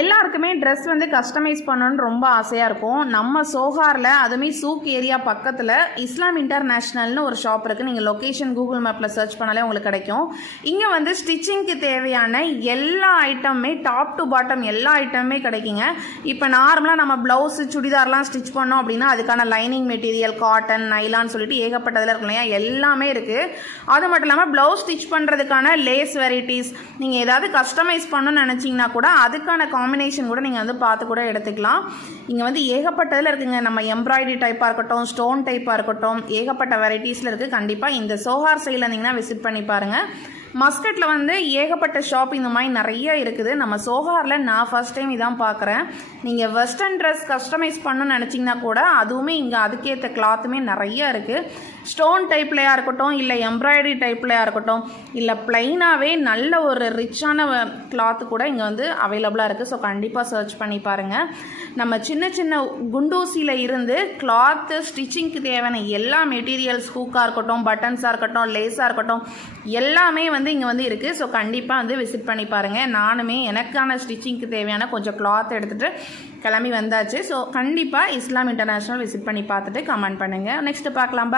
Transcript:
எல்லாருக்குமே ட்ரெஸ் வந்து கஸ்டமைஸ் பண்ணணும்னு ரொம்ப ஆசையாக இருக்கும். நம்ம சோஹாரில் அதுவுமே சூக் ஏரியா பக்கத்தில் இஸ்லாம் இன்டர்நேஷ்னல்னு ஒரு ஷாப் இருக்குது. நீங்கள் லொக்கேஷன் கூகுள் மேப்பில் சர்ச் பண்ணாலே உங்களுக்கு கிடைக்கும். இங்கே வந்து ஸ்டிச்சிங்க்கு தேவையான எல்லா ஐட்டமுமே டாப் டு பாட்டம் எல்லா ஐட்டமுமே கிடைக்குங்க. இப்போ நார்மலாக நம்ம ப்ளவுஸு சுடிதார்லாம் ஸ்டிச் பண்ணோம் அப்படின்னா அதுக்கான லைனிங் மெட்டீரியல் காட்டன் நைலான்னு சொல்லிட்டு ஏகப்பட்டதில் இருக்கும் இல்லையா, எல்லாமே இருக்குது. அது மட்டும் இல்லாமல் ப்ளவுஸ் ஸ்டிச் பண்ணுறதுக்கான லேஸ் வெரைட்டிஸ், நீங்கள் ஏதாவது கஸ்டமைஸ் பண்ணணும்னு நினச்சிங்கன்னா கூட அதுக்கான காம்பினேஷன் கூட நீங்கள் வந்து பார்த்து கூட எடுத்துக்கலாம். இங்கே வந்து ஏகப்பட்டதில் இருக்குங்க. நம்ம எம்ப்ராய்டரி டைப்பாக இருக்கட்டும், ஸ்டோன் டைப்பாக இருக்கட்டும், ஏகப்பட்ட வெரைட்டிஸில் இருக்குது. கண்டிப்பாக இந்த சோஹார் சைடில் இருந்தீங்கன்னா விசிட் பண்ணி பாருங்கள். மஸ்கட்டில் வந்து ஏகப்பட்ட ஷாப் இந்த மாதிரி நிறைய இருக்குது. நம்ம சோஹாரில் நான் ஃபர்ஸ்ட் டைம் இதான் பார்க்குறேன். நீங்கள் வெஸ்டர்ன் ட்ரெஸ் கஸ்டமைஸ் பண்ணணும்னு நினச்சிங்கன்னா கூட அதுவுமே இங்கே அதுக்கேற்ற கிளாத்துமே நிறைய இருக்குது. ஸ்டோன் டைப்லையாக இருக்கட்டும், இல்லை எம்ப்ராய்டரி டைப்லையாக இருக்கட்டும், இல்லை ப்ளைனாகவே நல்ல ஒரு ரிச்சான கிளாத்து கூட இங்கே வந்து அவைலபிளாக இருக்குது. ஸோ கண்டிப்பாக சர்ச் பண்ணி பாருங்கள். நம்ம சின்ன சின்ன குண்டூசியில் இருந்து கிளாத்து ஸ்டிச்சிங்க்கு தேவையான எல்லா மெட்டீரியல்ஸ், ஹூக்காக இருக்கட்டும், பட்டன்ஸாக இருக்கட்டும், லேஸாக இருக்கட்டும், எல்லாமே வந்து இங்கே வந்து இருக்குது. ஸோ கண்டிப்பாக வந்து விசிட் பண்ணி பாருங்கள். நானுமே எனக்கான ஸ்டிச்சிங்க்கு தேவையான கொஞ்சம் கிளாத் எடுத்துகிட்டு கிளம்பி வந்தாச்சு. ஸோ கண்டிப்பாக இஸ்லாம் இன்டர்நேஷ்னல் விசிட் பண்ணி பார்த்துட்டு கமெண்ட் பண்ணுங்கள். நெக்ஸ்ட்டு பார்க்கலாம்.